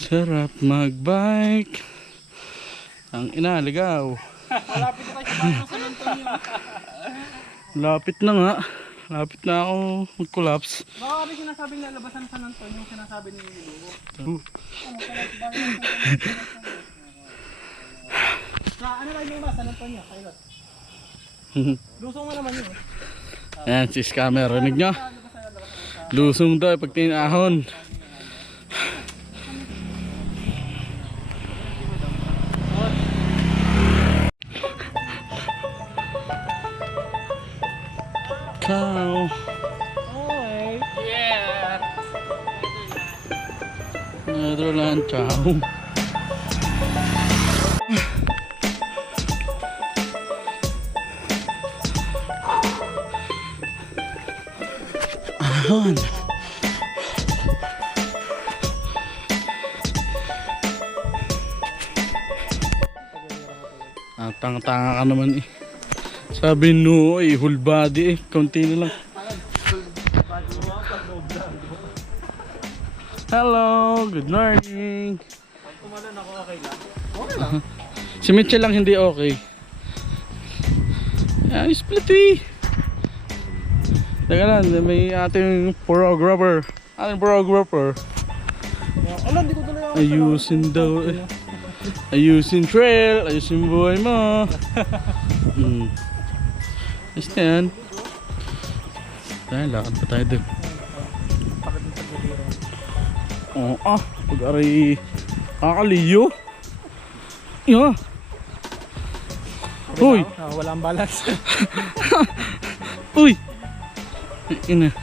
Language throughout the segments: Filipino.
Sarap magbike. Ang ina, ligaw. Malapit na tayo sa bayan ng San Antonio. Lapit na nga. Lapit na ako mag-collapse. Baka kami sinasabing lalabasan ng San Antonio yung sinasabi ni Lugo. Ano lang yung San Antonio? Pilot. Lusong mo naman yun. Ayan, si scammer. Rinig nyo? Lusong daw pag tinahon. Cow. Okay. Yeah. Netherland cow. Ahon. Tanga-tanga ka naman eh. Sabi no eh, whole body eh. Kaunti na lang. Hello, good morning. Pag tumalon ako, okay lang? Okay lang. Si Mitchell lang hindi okay. Ay, split eh. Teka lang, may ating photographer. Ating photographer. Alam, di ko tuloy ako. Ayusin daw eh. Ayusin trail, ayusin buhay mo. Ayos na yan. Dahil lakad pa tayo doon. Oo pag-aray kakaliyo. Yeah. Uy! Walang balance. Uy! Ina.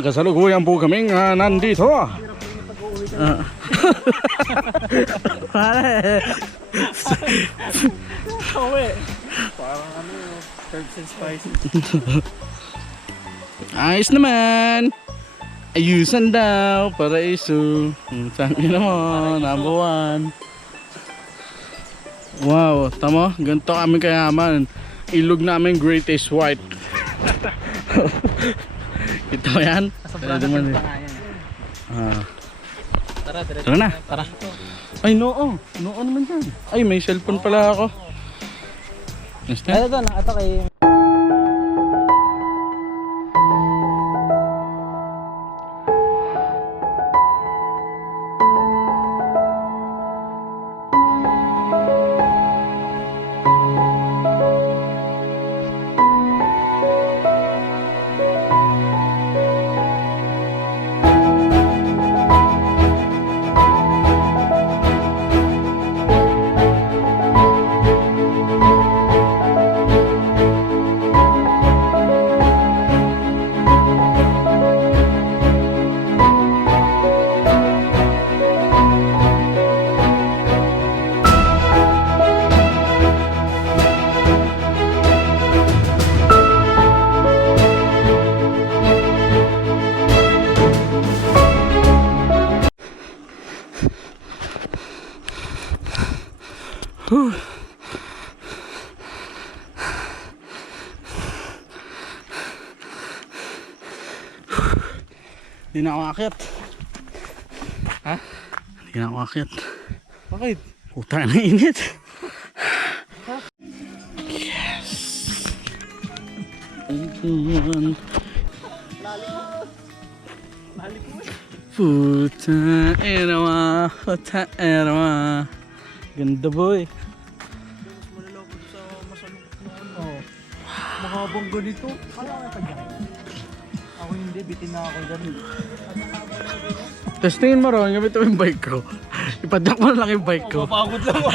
Kasalukuyan po kaming nandito. Pare. Uwi. Parang ano yun. Herbs and spices. Ayos naman. Ayusan daw. Paraiso. Sabi naman. Number 1. Wow. Tama. Ganito kami kayaman. Ilog namin greatest white. Ito yan. Sobrang natin pa nga yan. Tara na. Tara. Ay, noo. Noo naman yan. Ay, may cellphone pala ako. Ito doon. Ito kay... Hindi na ako akyat. Ha? Hindi na ako akyat. Bakit? Puta na init. Yes. Ayun. Puta erawa. Puta erawa. Ganda boy. Malalapot sa masalukot na ano. Mahabang ganito. Kaya ka pa dyan. Ako hindi, bitin na ako dyan. Testingin mo ron, gamit mo yung bike ko. Ipadyak mo na lang yung bike ko. Mapagod lang ako.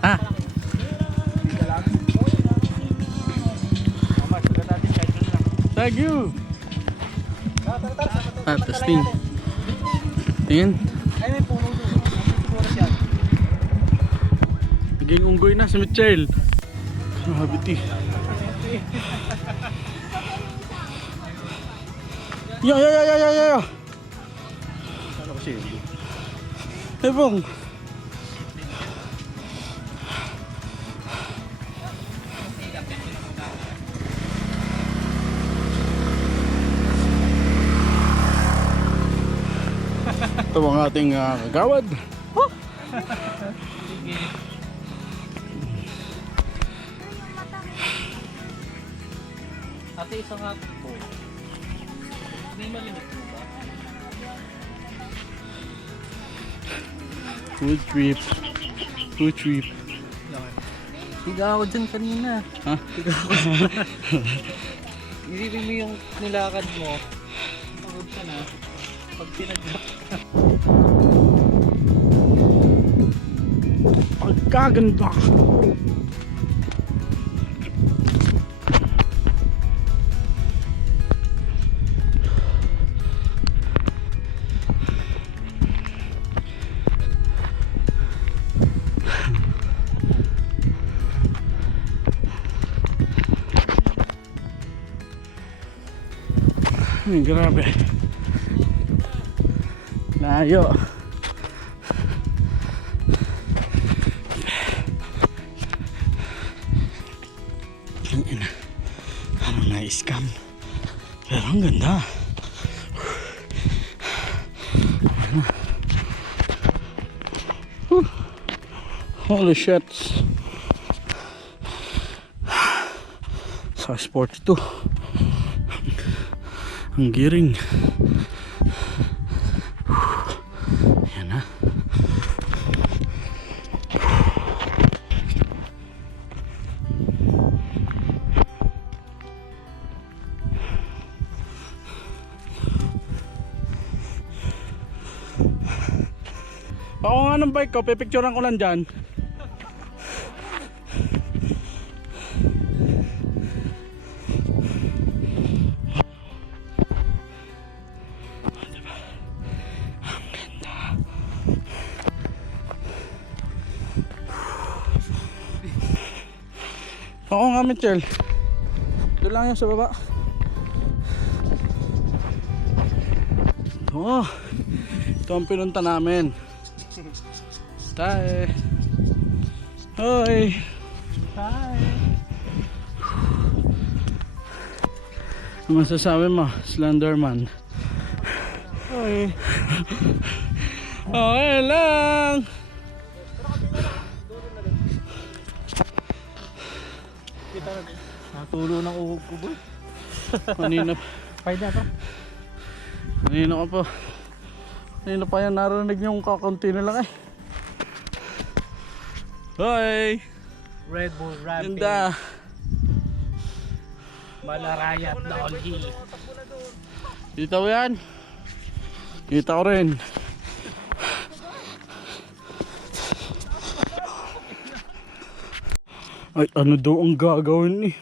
Ah, thank you. Testing. Tingin. Ay, may puno doon. Siguro siya. Naging unggoy na si Mitchell. Grabe ti. Yo. Ano kasi yun? Ebong. Ito ang ating kagawad. Sige. Ate, isang hot po. May malimit mo ba? Food trip. Food trip. Higa ako dyan kanina. Ha? Higa ako dyan. Isipin mo yung nilakad mo. Pagod ka na. Pag pinag-drop ka. Pagkaganda. Ay, grabe. Layo. Ano na-scam? Pero ang ganda. Holy shit. Sa sport ito. Ang giring. Yan na. Ako nga ng bike ko, pipicturean ko lang dyan. Oo nga, Mitchell. Doon lang yung sa baba. Oh, ito ang pinunta namin. Tayo. Hoy. Hi! Ano masasabi mo, Slenderman? Hoy! Okay lang. Kita na. Natulo ng uhog ko boy. Kanina Pwede na to. Kanina ka pa. Kanina pa yan narinig yung kakunti na lang eh. Hoy! Red Bull Rampage. Ganda. Malarayat na olhi. Kita mo yan? Kita ko rin. Ay, ano daw ang gagawin eh?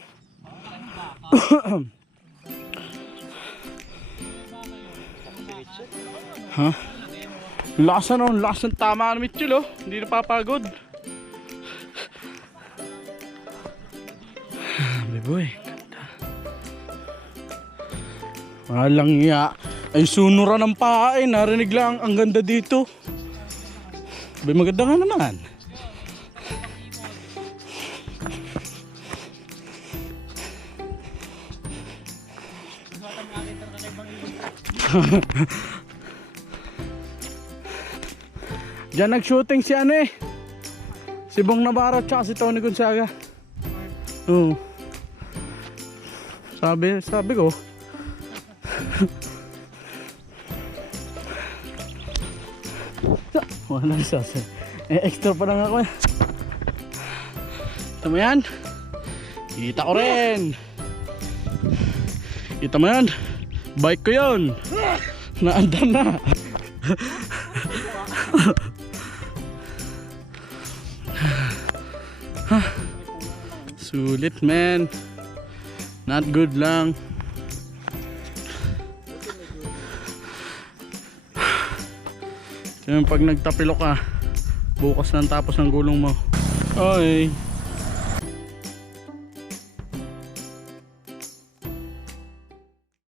Ha? Lakas ano, lakas ng tama ng Mitchell oh. Hindi napapagod. Boy, ganda. Walang iya. Ay sunuran ng paa eh. Narinig lang ang ganda dito. Bay, maganda nga naman. Diyan nag-shooting si ano eh. Si Bong Navarro tsaka si Tony Gonzaga. Oo. Sabi ko. Walang sasa. Extra pa lang ako eh. Kita mo yan? Kita ko rin. Kita mo yan? Bike ko yun. Naandar na. Sulit man. Not good lang. Yung pag nagtapilo ka, bukas lang tapos ng gulong mo. Oy.